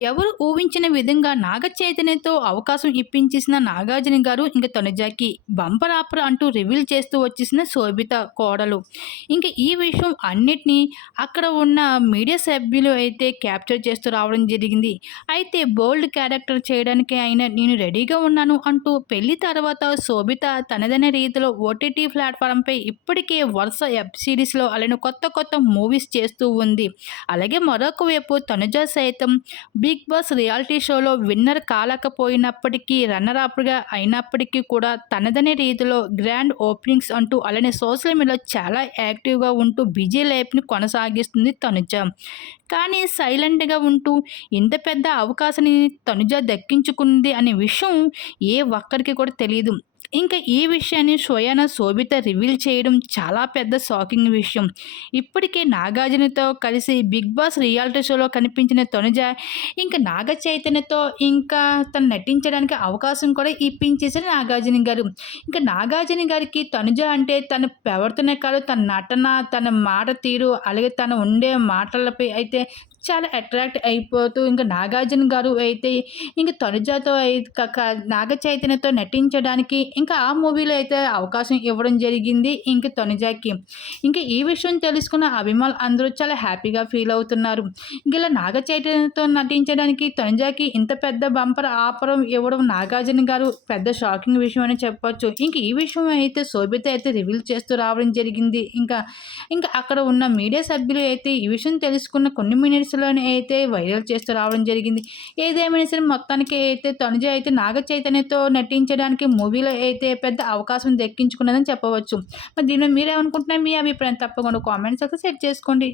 ఎవరు ఊహించిన విధంగా నాగ చైతన్యతో అవకాశం ఇప్పించేసిన నాగార్జున గారు ఇంక తనుజాకి బంపర్ ఆఫర్ అంటూ రివీల్ చేస్తూ వచ్చేసిన శోభిత కోడలు. ఇంక ఈ విషయం అన్నిటిని అక్కడ ఉన్న మీడియా సభ్యులు అయితే క్యాప్చర్ చేస్తూ రావడం జరిగింది. అయితే బోల్డ్ క్యారెక్టర్ చేయడానికి అయినా నేను రెడీగా ఉన్నాను అంటూ పెళ్లి తర్వాత శోభిత తనదైన రీతిలో ఓటీటీ ప్లాట్ఫారంపై ఇప్పటికే వరుస వెబ్ సిరీస్‌లో అలానే కొత్త కొత్త మూవీస్ చేస్తూ ఉంది. అలాగే మరొక వైపు తనుజ సైతం 'బిగ్ బాస్' రియాలిటీ షోలో విన్నర్ కాలేకపోయినప్పటికీ, రన్నర్ అప్‌గా అయినప్పటికీ కూడా తనదైన రీతిలో గ్రాండ్ ఓపెనింగ్స్ అంటూ అలానే సోషల్ మీడియాలో చాలా యాక్టివ్‌గా ఉంటూ బిజీ లైఫ్‌ని కొనసాగిస్తుంది తనుజ. కానీ సైలెంట్‌గా ఉంటూ ఇంత పెద్ద అవకాశాన్ని తనుజ దక్కించుకుంది అనే విషయం ఏ ఒక్కరికి కూడా తెలీదు. ఇంకా ఈ విషయాన్ని స్వయాన శోభిత రివీల్ చేయడం చాలా పెద్ద షాకింగ్ విషయం. ఇప్పటికే నాగార్జునతో కలిసి 'బిగ్ బాస్' రియాలిటీ షోలో కనిపించిన తనుజ ఇంకా నాగ చైతన్యతో ఇంకా తను నటించడానికి అవకాశం కూడా ఇప్పించేసారు నాగార్జున గారు. ఇంకా నాగార్జున గారికి తనుజ అంటే తన ప్రవర్తనే కాదు, తన నటన, తన మాట తీరు, అలాగే తను ఉండే మాటలపై అయితే చాలా అట్రాక్ట్ అయిపోతూ ఇంకా నాగార్జున గారు అయితే ఇంక తనుజతో అయి క క నాగ చైతన్యతో నటించడానికి ఇంకా ఆ మూవీలో అయితే అవకాశం ఇవ్వడం జరిగింది ఇంక తనుజకి. ఇంక ఈ విషయం తెలుసుకున్న అభిమానులు అందరూ చాలా హ్యాపీగా ఫీల్ అవుతున్నారు. ఇంక ఇలా నాగ చైతన్యతో నటించడానికి తనుజకి ఇంత పెద్ద బంపర్ ఆఫర్ ఇవ్వడం నాగార్జున గారు పెద్ద షాకింగ్ విషయం అని చెప్పొచ్చు. ఇంక ఈ విషయం అయితే శోభిత అయితే రివీల్ చేస్తూ రావడం జరిగింది. ఇంకా అక్కడ ఉన్న మీడియా సభ్యులు అయితే ఈ విషయం తెలుసుకున్న కొన్ని మినిట్స్‌లోనే అయితే వైరల్ చేస్తూ రావడం జరిగింది. ఏదేమైనా సరే మొత్తానికి అయితే తనుజ అయితే నాగ చైతన్యతో నటించడానికి మూవీలో అయితే పెద్ద అవకాశం దక్కించుకున్నదని చెప్పవచ్చు. మరి దీని మీద మీరేమనుకుంటున్నారు? మీ అభిప్రాయం తప్పకుండా కామెంట్ సెక్షన్‌లో షేర్ చేసుకోండి.